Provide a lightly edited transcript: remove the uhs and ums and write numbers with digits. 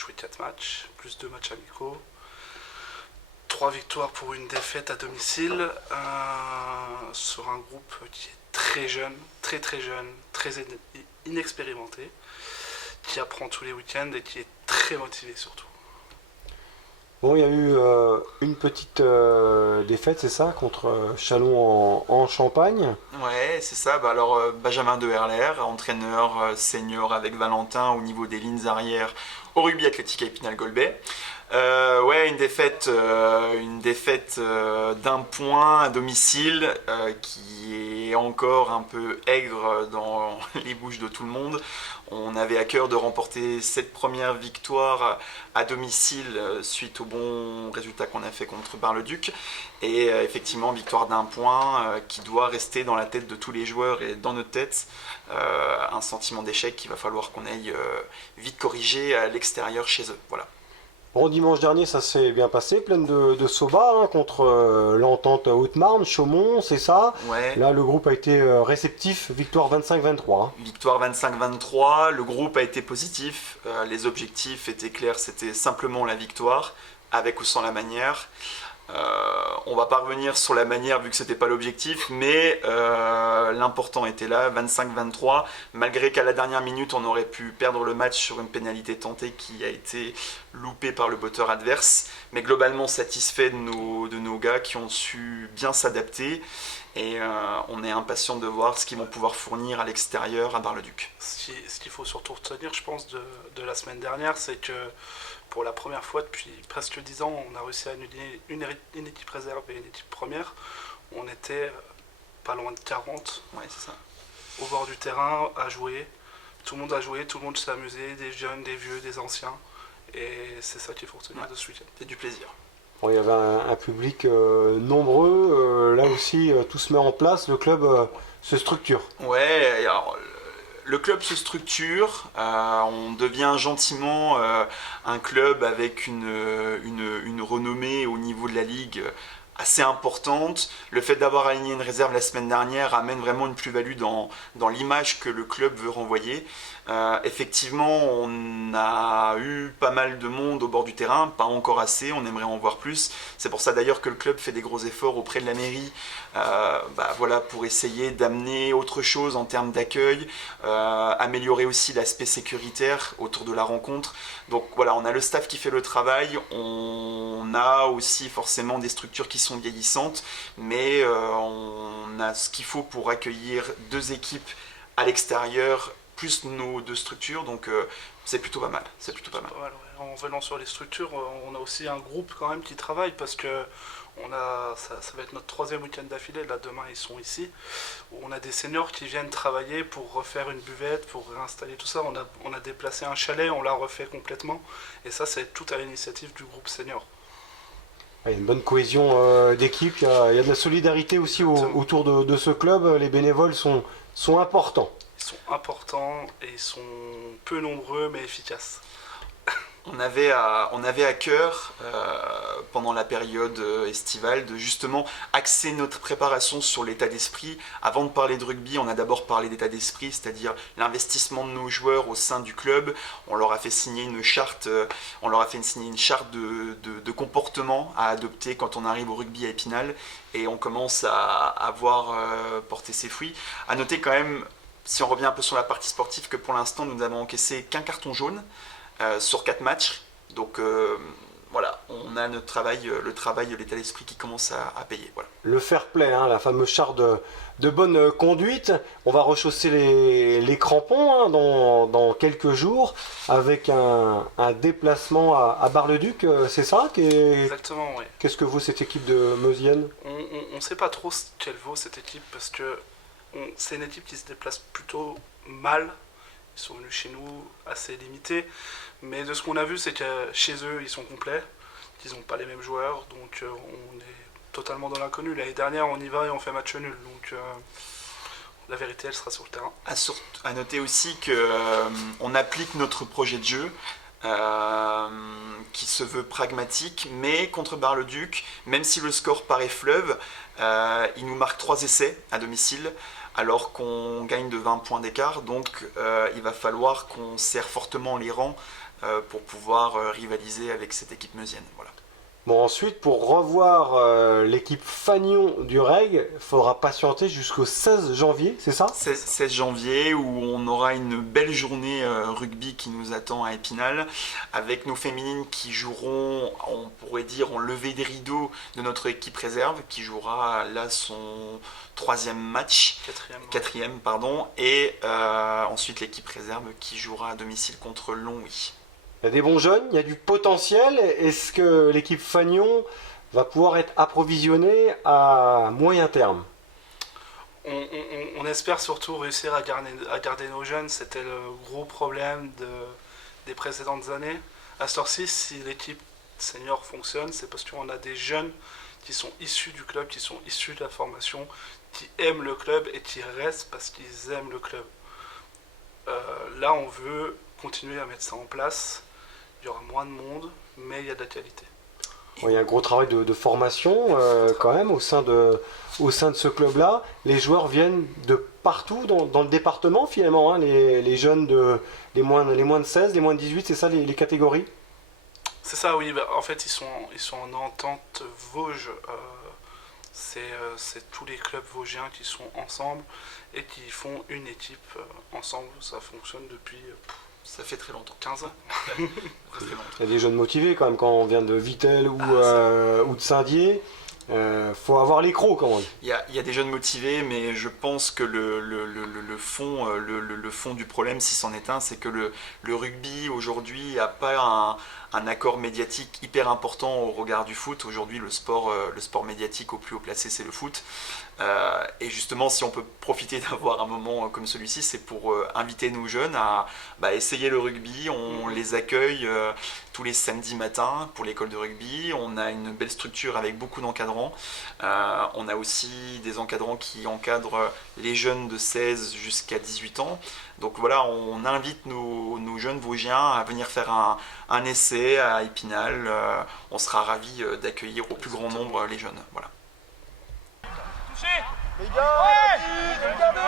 joué 4 matchs, plus 2 matchs amicaux. 3 victoires pour une défaite à domicile sur un groupe qui est très jeune, très inexpérimenté, qui apprend tous les week-ends et qui est très motivé surtout. Bon, il y a eu une petite défaite, c'est ça, contre Chalon en Champagne. Ouais, c'est ça. Bah alors, Benjamin de Herler, entraîneur senior avec Valentin au niveau des lignes arrières au rugby athlétique à Épinal-Golbet. Ouais, une défaite d'un point à domicile qui est encore un peu aigre dans les bouches de tout le monde. On avait à cœur de remporter cette première victoire à domicile suite au bon résultat qu'on a fait contre Bar-le-Duc. Et effectivement, victoire d'un point qui doit rester dans la tête de tous les joueurs et dans notre tête. Un sentiment d'échec qu'il va falloir qu'on aille vite corriger à l'extérieur chez eux. Voilà. Bon, dimanche dernier, ça s'est bien passé, pleine de soba hein, contre l'entente Haute-Marne, Chaumont, c'est ça. Ouais. Là, le groupe a été réceptif, victoire 25-23. Hein. Victoire 25-23, le groupe a été positif, les objectifs étaient clairs, c'était simplement la victoire, avec ou sans la manière. On va pas revenir sur la manière vu que c'était pas l'objectif, mais l'important était là, 25-23, malgré qu'à la dernière minute on aurait pu perdre le match sur une pénalité tentée qui a été loupée par le botteur adverse, mais globalement satisfait de nos gars qui ont su bien s'adapter et on est impatient de voir ce qu'ils vont pouvoir fournir à l'extérieur à Bar-le-Duc. Ce qu'il faut surtout retenir, je pense, de la semaine dernière, c'est que pour la première fois depuis presque 10 ans, on a réussi à annuler une équipe réserve et une équipe première. On était pas loin de 40 Ouais, c'est ça. au bord du terrain à jouer. Tout le monde a joué, tout le monde s'est amusé, des jeunes, des vieux, des anciens. Et c'est ça qu'il faut retenir de ce week-end. C'est du plaisir. Bon, il y avait un public nombreux, là aussi tout se met en place, le club se structure. Ouais, alors le club se structure, on devient gentiment un club avec une renommée au niveau de la ligue assez importante. Le fait d'avoir aligné une réserve la semaine dernière amène vraiment une plus-value dans l'image que le club veut renvoyer. Effectivement, on a eu pas mal de monde au bord du terrain, pas encore assez, on aimerait en voir plus. C'est pour ça d'ailleurs que le club fait des gros efforts auprès de la mairie voilà, pour essayer d'amener autre chose en termes d'accueil, améliorer aussi l'aspect sécuritaire autour de la rencontre. Donc voilà, on a le staff qui fait le travail, on a aussi forcément des structures qui sont vieillissantes, mais on a ce qu'il faut pour accueillir 2 équipes à l'extérieur, plus nos 2 structures, donc c'est plutôt pas mal. C'est plutôt pas mal. Ouais. En venant sur les structures, on a aussi un groupe quand même qui travaille parce que ça va être notre 3e week-end d'affilée, là demain ils sont ici, où on a des seniors qui viennent travailler pour refaire une buvette, pour réinstaller tout ça. On a déplacé un chalet, on l'a refait complètement, et ça c'est tout à l'initiative du groupe senior. Il y a une bonne cohésion d'équipe, il y a de la solidarité aussi autour de ce club, les bénévoles sont importants. Ils sont importants et ils sont peu nombreux mais efficaces. On avait à cœur, pendant la période estivale, de justement axer notre préparation sur l'état d'esprit. Avant de parler de rugby, on a d'abord parlé d'état d'esprit, c'est-à-dire l'investissement de nos joueurs au sein du club. On leur a fait signer une charte, de comportement à adopter quand on arrive au rugby à Épinal, et on commence à voir porter ses fruits. À noter quand même, si on revient un peu sur la partie sportive, que pour l'instant nous n'avons encaissé qu'un carton jaune sur 4 matchs. Donc voilà, on a notre travail, l'état d'esprit qui commence à payer. Voilà. Le fair play, hein, la fameuse charte de bonne conduite. On va rechausser les crampons hein, dans quelques jours avec un déplacement à Bar-le-Duc, c'est ça Exactement, oui. Qu'est-ce que vaut cette équipe de Meusienne? On ne sait pas trop ce qu'elle vaut cette équipe parce que c'est une équipe qui se déplace plutôt mal. Ils sont venus chez nous assez limités, mais de ce qu'on a vu, c'est que chez eux, ils sont complets, qu'ils n'ont pas les mêmes joueurs, donc on est totalement dans l'inconnu. L'année dernière, on y va et on fait match nul, donc la vérité, elle sera sur le terrain. À noter aussi qu'on applique notre projet de jeu, qui se veut pragmatique, mais contre Bar-le-Duc, même si le score paraît fleuve, il nous marque 3 essais à domicile. alors qu'on gagne de 20 points d'écart. Donc il va falloir qu'on serre fortement les rangs pour pouvoir rivaliser avec cette équipe meusienne. Voilà. Bon, ensuite, pour revoir l'équipe Fagnon du REG, il faudra patienter jusqu'au 16 janvier, c'est ça? 16 janvier, où on aura une belle journée rugby qui nous attend à Épinal, avec nos féminines qui joueront, on pourrait dire, en levée des rideaux de notre équipe réserve, qui jouera là son troisième match, quatrième, pardon, et ensuite l'équipe réserve qui jouera à domicile contre Longwy. Il y a des bons jeunes, il y a du potentiel. Est-ce que l'équipe Fagnon va pouvoir être approvisionnée à moyen terme? On espère surtout réussir à garder nos jeunes. C'était le gros problème des précédentes années. À ce ci si l'équipe senior fonctionne, c'est parce qu'on a des jeunes qui sont issus du club, qui sont issus de la formation, qui aiment le club et qui restent parce qu'ils aiment le club. Là, on veut continuer à mettre ça en place. Il y aura moins de monde, mais il y a de la qualité. Il y a un gros travail de formation quand même au sein de ce club-là. Les joueurs viennent de partout dans le département finalement, hein, les jeunes les moins de 16, les moins de 18, c'est ça les catégories? C'est ça, oui. Bah, en fait, ils sont en entente Vosges. C'est tous les clubs vosgiens qui sont ensemble et qui font une équipe ensemble. Ça fonctionne depuis... Ça fait très longtemps. 15 ans. Il y a des jeunes motivés quand même quand on vient de Vittel ou de Saint-Dié. Faut avoir les crocs quand même. Il y a des jeunes motivés, mais je pense que le fond du problème, si c'en est un, c'est que le rugby aujourd'hui n'a pas un accord médiatique hyper important au regard du foot. Aujourd'hui, le sport médiatique au plus haut placé, c'est le foot. Et justement, si on peut profiter d'avoir un moment comme celui-ci, c'est pour inviter nos jeunes à essayer le rugby. On les accueille tous les samedis matins pour l'école de rugby. On a une belle structure avec beaucoup d'encadrants. On a aussi des encadrants qui encadrent les jeunes de 16 jusqu'à 18 ans. Donc voilà, on invite nos jeunes Vosgiens à venir faire un essai à Épinal. On sera ravis d'accueillir au plus grand nombre les jeunes. Voilà. Les gars, regardez!